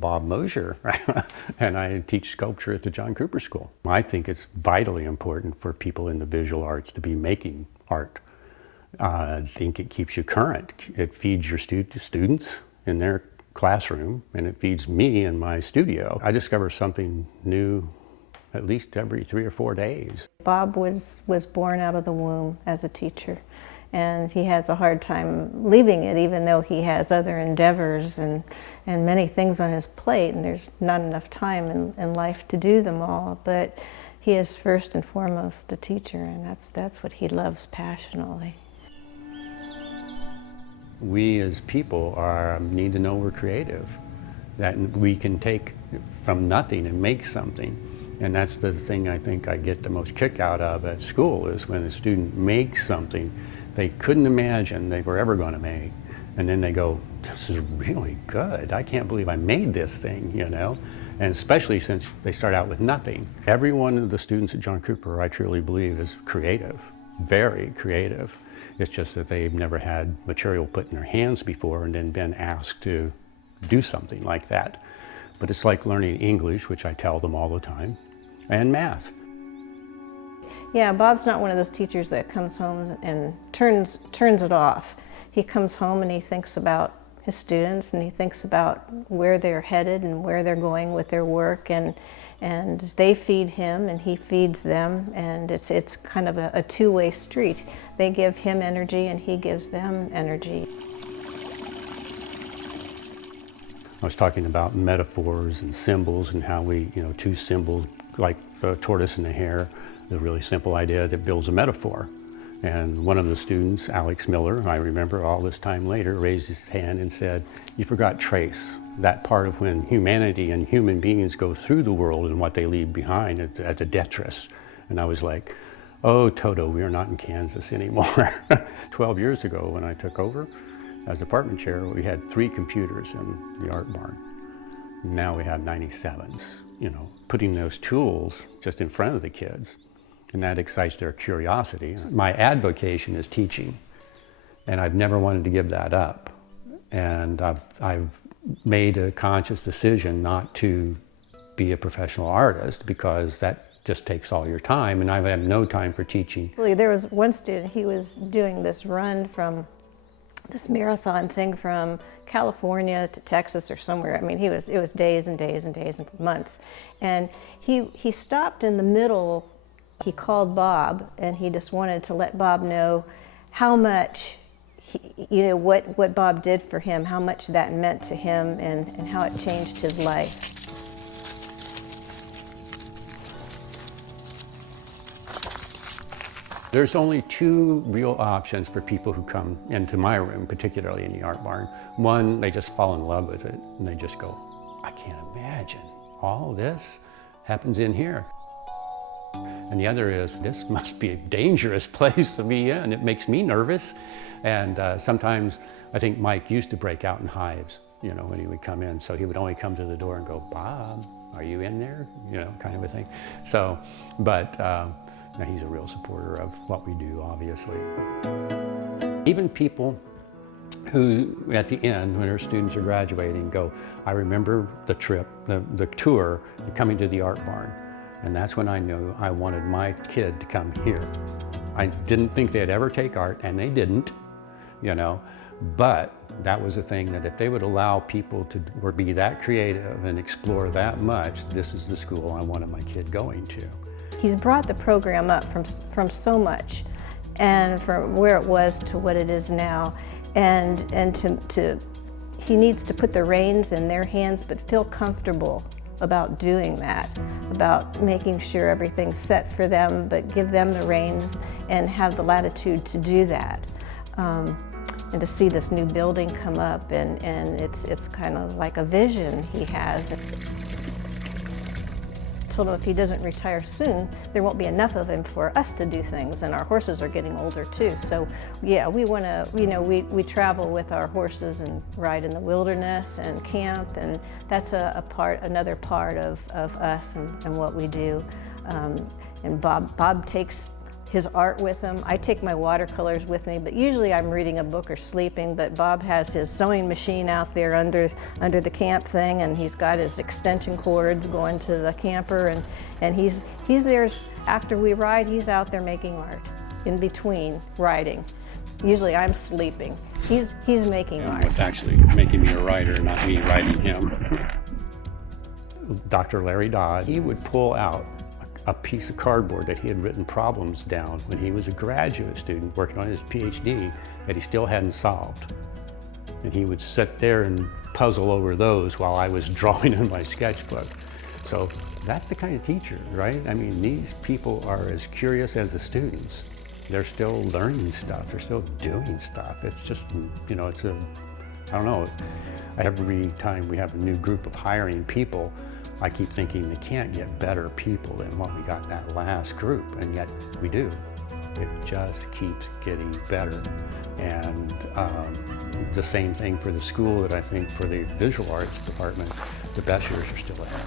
Bob Mosier, and I teach sculpture at the John Cooper School. I think it's vitally important for people in the visual arts to be making art. I think it keeps you current. It feeds your students in their classroom, and it feeds me in my studio. I discover something new at least every 3 or 4 days. Bob was born out of the womb as a teacher, and he has a hard time leaving it, even though he has other endeavors and many things on his plate, and there's not enough time in life to do them all. But he is first and foremost a teacher, and that's what he loves passionately. We as people need to know we're creative, that we can take from nothing and make something. And that's the thing I think I get the most kick out of at school, is when a student makes something they couldn't imagine they were ever going to make. And then they go, this is really good. I can't believe I made this thing, you know? And especially since they start out with nothing. Every one of the students at John Cooper, I truly believe, is creative, very creative. It's just that they've never had material put in their hands before and then been asked to do something like that. But it's like learning English, which I tell them all the time, and math. Yeah, Bob's not one of those teachers that comes home and turns it off. He comes home and he thinks about his students, and he thinks about where they're headed and where they're going with their work, and they feed him and he feeds them, and it's kind of a two-way street. They give him energy and he gives them energy. I was talking about metaphors and symbols, and how we, two symbols like the tortoise and the hare, the really simple idea that builds a metaphor. And one of the students, Alex Miller, I remember all this time later, raised his hand and said, you forgot trace, that part of when humanity and human beings go through the world and what they leave behind at the detritus. And I was like, oh, Toto, we are not in Kansas anymore. 12 years ago when I took over as department chair, we had 3 computers in the art barn. Now we have 97s, putting those tools just in front of the kids. And that excites their curiosity. My advocation is teaching, and I've never wanted to give that up. And I've made a conscious decision not to be a professional artist, because that just takes all your time, and I have no time for teaching. There was one student, he was doing this run from this marathon thing from California to Texas or somewhere. I mean, it was days and days and days and months. And he stopped in the middle. He called Bob, and he just wanted to let Bob know how much, what Bob did for him, how much that meant to him, and how it changed his life. There's only 2 real options for people who come into my room, particularly in the art barn. One, they just fall in love with it, and they just go, I can't imagine all this happens in here. And the other is, this must be a dangerous place to be in. It makes me nervous. And sometimes I think Mike used to break out in hives, when he would come in. So he would only come to the door and go, Bob, are you in there? Kind of a thing. So, but he's a real supporter of what we do, obviously. Even people who, at the end, when our students are graduating, go, I remember the trip, the tour, and coming to the art barn. And that's when I knew I wanted my kid to come here. I didn't think they'd ever take art, and they didn't, but that was a thing that if they would allow people to or be that creative and explore that much, this is the school I wanted my kid going to. He's brought the program up from so much, and from where it was to what it is now, and he needs to put the reins in their hands, but feel comfortable about doing that, about making sure everything's set for them, but give them the reins and have the latitude to do that. And to see this new building come up, and it's kind of like a vision he has. I told him if he doesn't retire soon, there won't be enough of him for us to do things, and our horses are getting older too. So yeah, we want to, we travel with our horses and ride in the wilderness and camp, and that's another part of us and what we do. And Bob takes his art with him. I take my watercolors with me, but usually I'm reading a book or sleeping, but Bob has his sewing machine out there under the camp thing, and he's got his extension cords going to the camper, and he's there after we ride. He's out there making art in between riding. Usually I'm sleeping. He's making art. It's actually making me a writer, not me writing him. Dr. Larry Dodd, he would pull out a piece of cardboard that he had written problems down when he was a graduate student working on his PhD that he still hadn't solved. And he would sit there and puzzle over those while I was drawing in my sketchbook. So that's the kind of teacher, right? I mean, these people are as curious as the students. They're still learning stuff, they're still doing stuff. It's just, you know, I don't know, every time we have a new group of hiring people, I keep thinking they can't get better people than what we got in that last group, and yet we do. It just keeps getting better. And the same thing for the school, that I think for the visual arts department, the best years are still ahead.